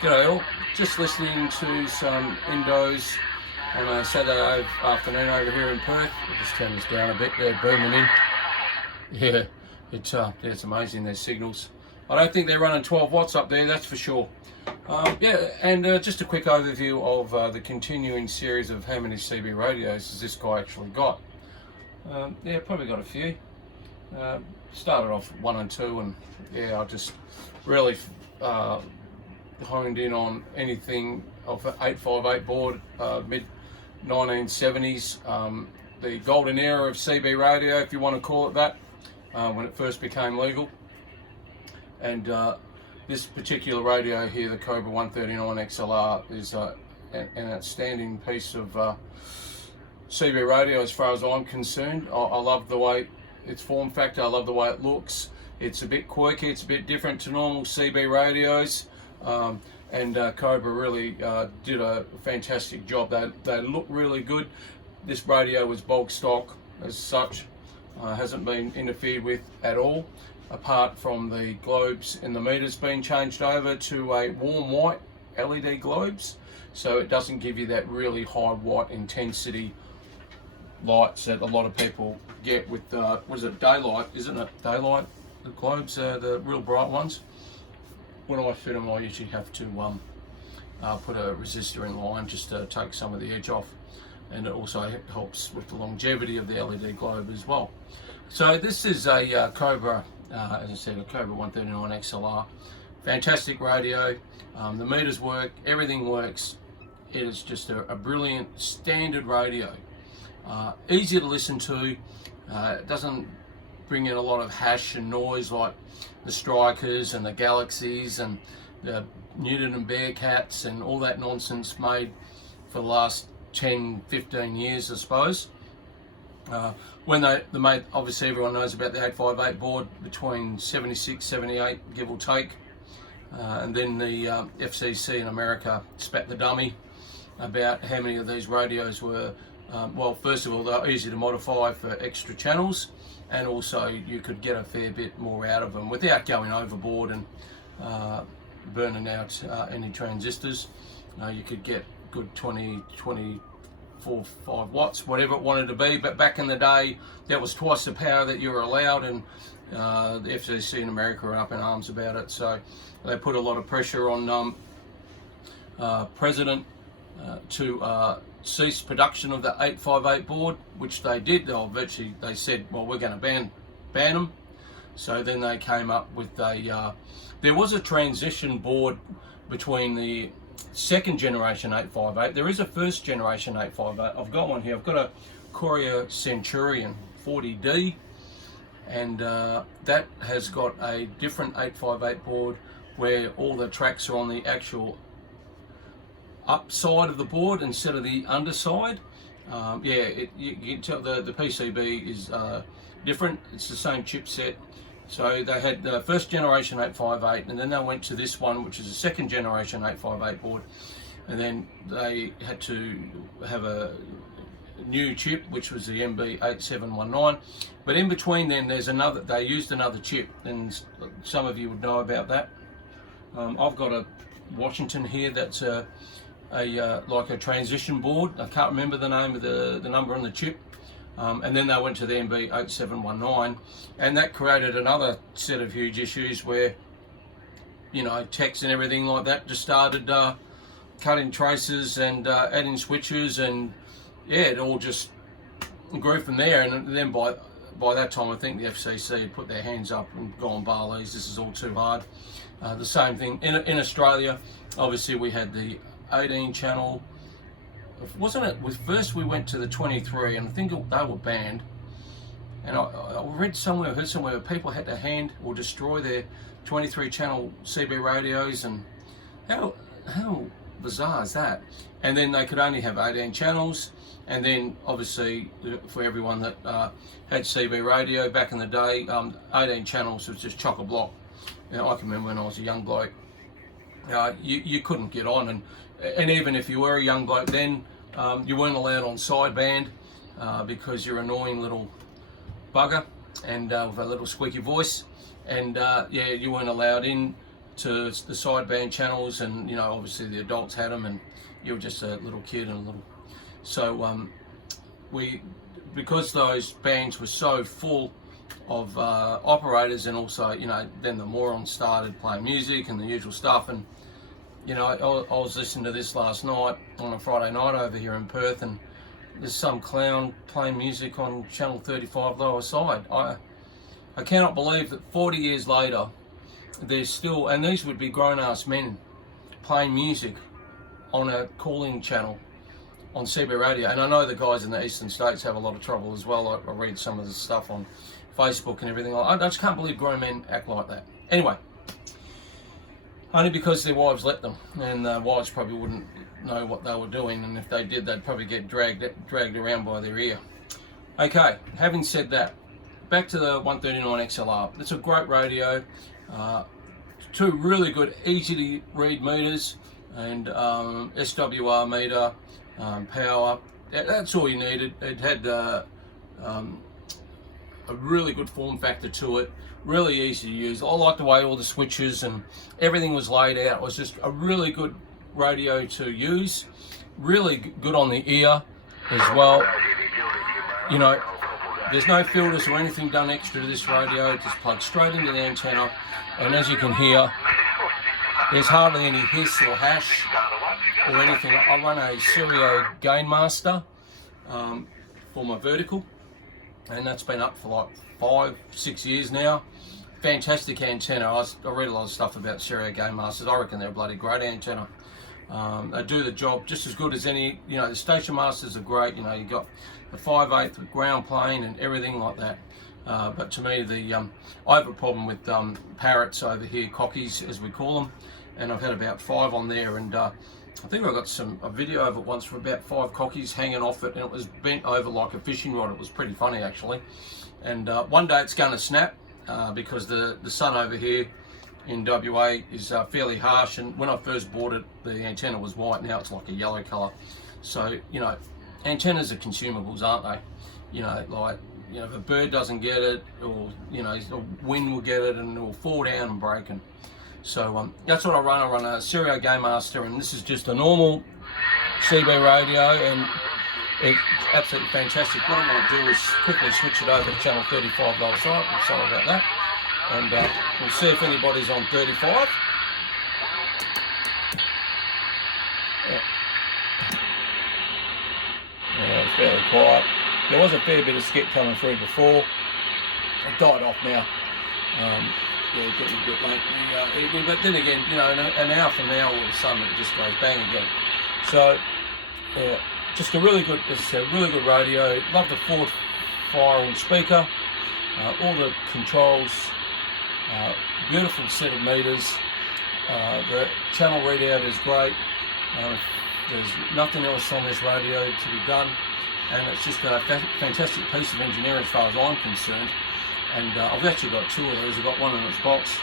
G'day all, just listening to some Indos on a Saturday afternoon over here in Perth. I'll just turn this down a bit, they're booming in. Yeah, it's amazing, their signals. I don't think they're running 12 watts up there, that's for sure. Just a quick overview of the continuing series of how many CB radios has this guy actually got. Probably got a few. Started off 1 and 2, and I just really honed in on anything of an 858 board, mid 1970s, the golden era of CB radio, if you want to call it that, when it first became legal. And this particular radio here, the Cobra 139 XLR, is an outstanding piece of CB radio as far as I'm concerned. I love the way its form factor, I love the way it looks. It's a bit quirky, it's a bit different to normal CB radios. Cobra really did a fantastic job. They look really good. This radio was bulk stock as such, hasn't been interfered with at all, apart from the globes in the meters being changed over to a warm white LED globes, so it doesn't give you that really high white intensity lights that a lot of people get with what is it, daylight, isn't it? Daylight, the globes are the real bright ones. When I fit them, I usually have to put a resistor in line just to take some of the edge off, and it also helps with the longevity of the LED globe as well. So this is a Cobra, as I said, a Cobra 139 XLR. Fantastic radio. The meters work, everything works. It is just a brilliant standard radio. Easy to listen to. It doesn't bring in a lot of hash and noise like the Strikers and the Galaxies and the Newton and Bearcats and all that nonsense made for the last 10-15 years, I suppose. When they made, obviously everyone knows about the 858 board between 76, 78, give or take, and then the FCC in America spat the dummy about how many of these radios were, well, first of all, they're easy to modify for extra channels, and also you could get a fair bit more out of them without going overboard and burning out any transistors. You could get good 20, 24, 5 watts, whatever it wanted to be, but back in the day that was twice the power that you were allowed, and the FCC in America are up in arms about it, so they put a lot of pressure on President to cease production of the 858 board, which they did. They said, well, we're going to ban them. So then they came up with there was a transition board between the second generation 858. There is a first generation 858. I've got one here. I've got a Cobra Centurion 40D, and that has got a different 858 board where all the tracks are on the actual upside of the board instead of the underside. You can tell the PCB is different. It's the same chipset. So they had the first generation 858, and then they went to this one, which is a second generation 858 board, and then they had to have a new chip, which was the MB8719. But in between then, they used another chip, and some of you would know about that. I've got a Washington here that's like a transition board. I can't remember the name of the number on the chip. And then they went to the MB8719, and that created another set of huge issues where, techs and everything like that just started cutting traces and adding switches, and it all just grew from there. And then by that time, I think the FCC had put their hands up and gone, Barleys, this is all too hard. The same thing in Australia. Obviously, we had the 18 channel, wasn't it? First we went to the 23, and I think they were banned. And I heard somewhere that people had to hand or destroy their 23 channel CB radios, and how bizarre is that? And then they could only have 18 channels, and then obviously for everyone that had CB radio back in the day, 18 channels was just chock-a-block. I can remember when I was a young bloke, you couldn't get on, and even if you were a young bloke then, you weren't allowed on sideband because you're an annoying little bugger and with a little squeaky voice, and you weren't allowed in to the sideband channels, and obviously the adults had them, and you were just a little kid and a little. So because those bands were so full of operators, and also then the morons started playing music and the usual stuff, and I was listening to this last night on a Friday night over here in Perth, and there's some clown playing music on channel 35 lower side. I cannot believe that 40 years later there's still, and these would be grown-ass men playing music on a call-in channel on CB radio. And I know the guys in the eastern states have a lot of trouble as well. I read some of the stuff on Facebook and everything. I just can't believe grown men act like that. Anyway, only because their wives let them, and the wives probably wouldn't know what they were doing, and if they did, they'd probably get dragged around by their ear. Okay, having said that, back to the 139 XLR. It's a great radio. Two really good, easy to read meters, and SWR meter, power. That's all you needed. It had a really good form factor to it, really easy to use. I like the way all the switches and everything was laid out. It was just a really good radio to use, really good on the ear as well. There's no filters or anything done extra to this radio. It just plugs straight into the antenna, and as you can hear, there's hardly any hiss or hash or anything. I run a Stereo Gain Master for my vertical, and that's been up for like 5-6 years now. Fantastic antenna. I read a lot of stuff about Stereo Gain Masters. I reckon they're a bloody great antenna. They do the job just as good as any. The station masters are great. You got the 5/8 with ground plane and everything like that. But to me, I have a problem with parrots over here, cockies as we call them, and I've had about 5 on there, and I think I got a video of it once for about 5 cockies hanging off it, and it was bent over like a fishing rod. It was pretty funny actually. And one day it's going to snap because the sun over here in WA is fairly harsh, and when I first bought it, the antenna was white. Now it's like a yellow colour. So antennas are consumables, aren't they? If a bird doesn't get it, or the wind will get it, and it will fall down and break. And so that's what I run. I run a Stereo Gain Master, and this is just a normal CB radio, and it's absolutely fantastic. What I'm going to do is quickly switch it over to channel 35 lower side. I'm sorry about that. And we'll see if anybody's on 35. Yeah, it's fairly quiet. There was a fair bit of skip coming through before. It died off now. Yeah, getting a bit late in the evening, but then again, an hour from now, all of a sudden it just goes bang again. So, yeah, just a really good radio. Love the 4th firing speaker, all the controls. Beautiful set of meters. The channel readout is great. There's nothing else on this radio to be done, and it's just a fantastic piece of engineering as far as I'm concerned. And I've actually got 2 of those. I've got one in its box,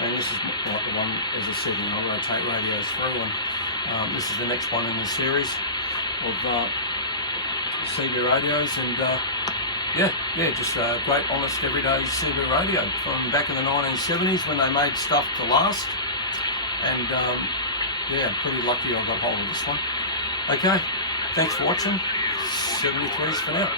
and this is like the one, as I said, I rotate radios through, and this is the next one in the series of CB radios. And yeah, just a great, honest, everyday CB radio from back in the 1970s when they made stuff to last. And yeah, I'm pretty lucky I got hold of this one. Okay, thanks for watching. 73s for now.